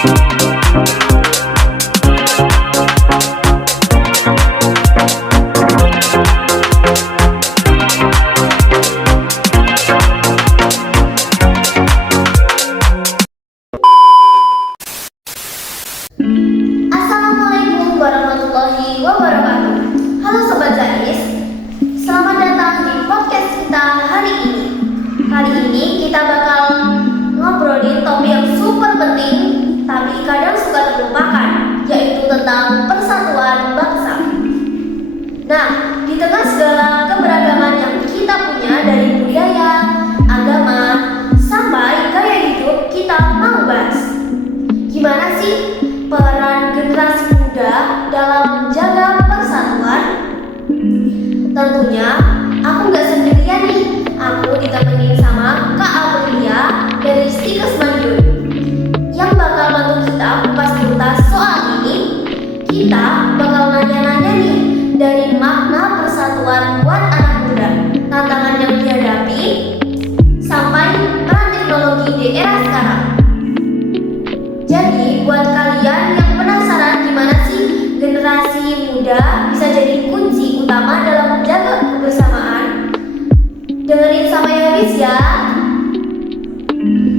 Assalamualaikum warahmatullahi wabarakatuh. Halo Sobat Zais, selamat datang di podcast kita hari ini. Hari ini kita bakal ngobrolin topik yang super penting tapi kadang suka terlupakan, yaitu tentang persatuan bangsa. Nah, di tengah segala keberagaman yang kita punya dari budaya, agama, sampai gaya hidup, kita mau bahas gimana sih peran generasi muda dalam menjaga persatuan? Tentunya aku gak sendirian nih. Aku ditemenin sama Kak Aprilia dari Stikes Madiun yang bakal bantu kita kupas tuntas soal ini. Kita bakal nanya-nanya nih dari makna persatuan buat anak muda, tantangan yang dihadapi, sampai peran teknologi di era sekarang. Jadi buat kalian yang penasaran gimana sih generasi muda bisa jadi kunci utama dalam menjaga kebersamaan, dengerin sampai habis ya.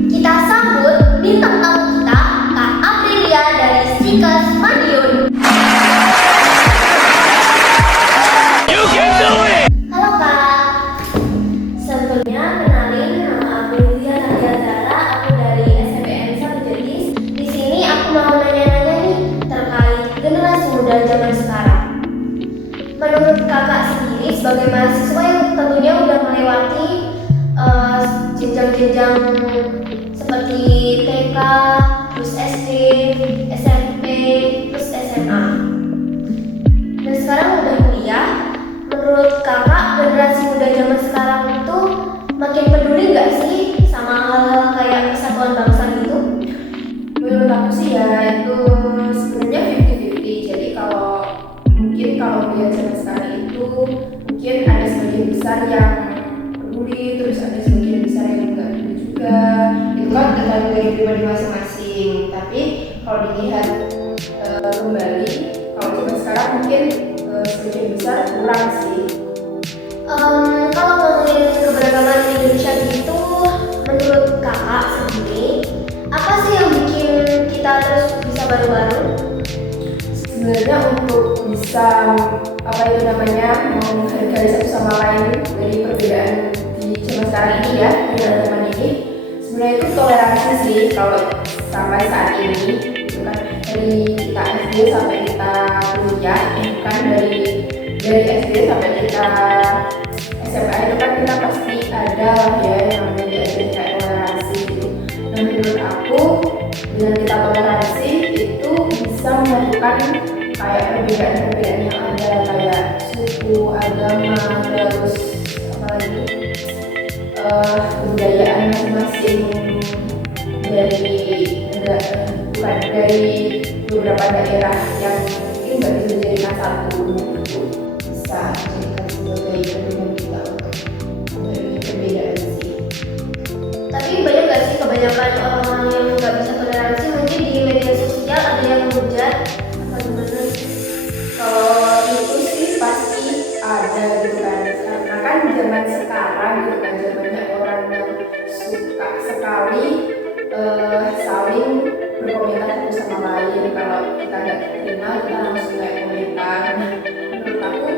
Kita sambut bintang tamu kita, Kak Aprilia dari Stikes Madiun. Halo Kak, sebelumnya kenalin, nama Aprilia Nadia. Aku dari SMPN Sarjetis. Di sini aku mau nanya-nanya nih terkait generasi muda zaman sekarang. Menurut kakak sendiri sebagai mahasiswa yang tentunya udah melewati jenjang-jenjang seperti TK, terus SD, SMP, terus SMA, dan sekarang udah kuliah. Menurut kakak generasi muda zaman sekarang itu makin peduli nggak sih sama hal-hal kayak persatuan bangsa gitu? Menurut aku sih ya itu sebenarnya 50-50. Jadi mungkin kalau melihat zaman sekarang itu mungkin ada sebagian besar yang peduli, terus ada sebagian besar yang enggak peduli juga. Itu kan tergantung dari pribadi masing-masing. Tapi kalau dilihat kembali, kalau zaman sekarang mungkin sebagian besar kurang sih. Kalau ngomongin keberagaman di Indonesia gitu, menurut kakak sendiri, apa sih yang bikin kita terus bisa bareng-bareng? Sebenarnya untuk bisa menghargai satu sama lain dari perbedaan di zaman sekarang ini ya, zaman ini, sebenarnya itu toleransi sih. Kalau sampai saat ini itu kan dari kita SD sampai kita kuliah, kan dari SD sampai kita SMA itu kan kita pasti ada lah ya yang namanya diajarin kayak toleransi gitu. Nah menurut aku dengan kita toleransi itu bisa menyatukan kayak perbedaan-perbedaan yang ada kayak suku, agama, terus apalagi kebudayaan masing-masing dari beberapa daerah yang mungkin nggak bisa dijadikan satu, bisa dijadikan sebagai perbedaan kita untuk perbedaan sih. Tapi banyak gak sih kebanyakan orang yang gak bisa toleransi? Mungkin di media sosial ada yang menghujat apa gimana? Kalau itu sih pasti ada gitu kan, karena kan zaman sekarang gitu kan zamannya orang yang suka sekali saling berkomentar satu sama lain. Kalau kita nggak terima kita langsung kayak komentar. Menurut aku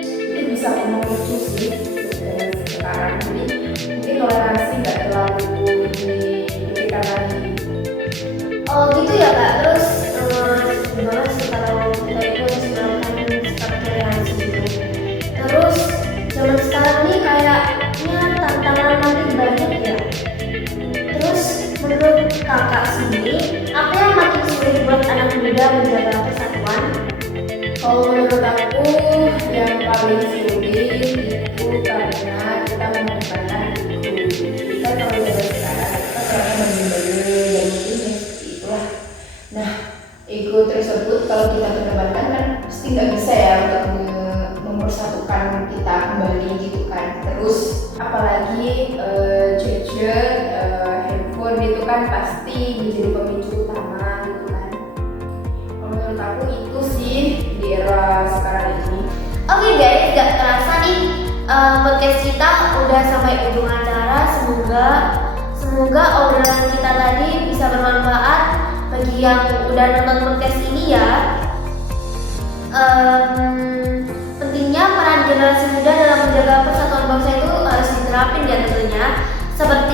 itu bisa memicu sih zaman sekarang. Jadi mungkin toleransi nggak terlalu dipikirkan lagi. Oh gitu ya Kak. Terus gimana sih kalau kita itu harus melakukan sikap toleransi gitu? Terus zaman sekarang nih kayaknya tantangan makin banyak ya. Terus menurut kakak sendiri, apa yang makin sulit buat anak muda menjaga persatuan? Kalau menurut aku yang paling sulit itu karena kita mengedepankan ego. Kita kalau zaman sekarang kita selalu membandingkan dan mungkin seperti itulah. Nah, ego tersebut kalau kita kedepankan kan pasti nggak bisa ya untuk mempersatukan kita kembali gitu kan. Terus apalagi gadget, handphone itu kan pasti menjadi pemicu utama gitu kan. Kalau menurut aku itu sih di era sekarang ini. Oke guys, gak terasa nih podcast kita udah sampai ujung acara. Semoga obrolan kita tadi bisa bermanfaat bagi yang udah nonton podcast ini ya. Pentingnya peran generasi muda dalam menjaga persatuan bangsa itu harus diterapin ya tentunya. Seperti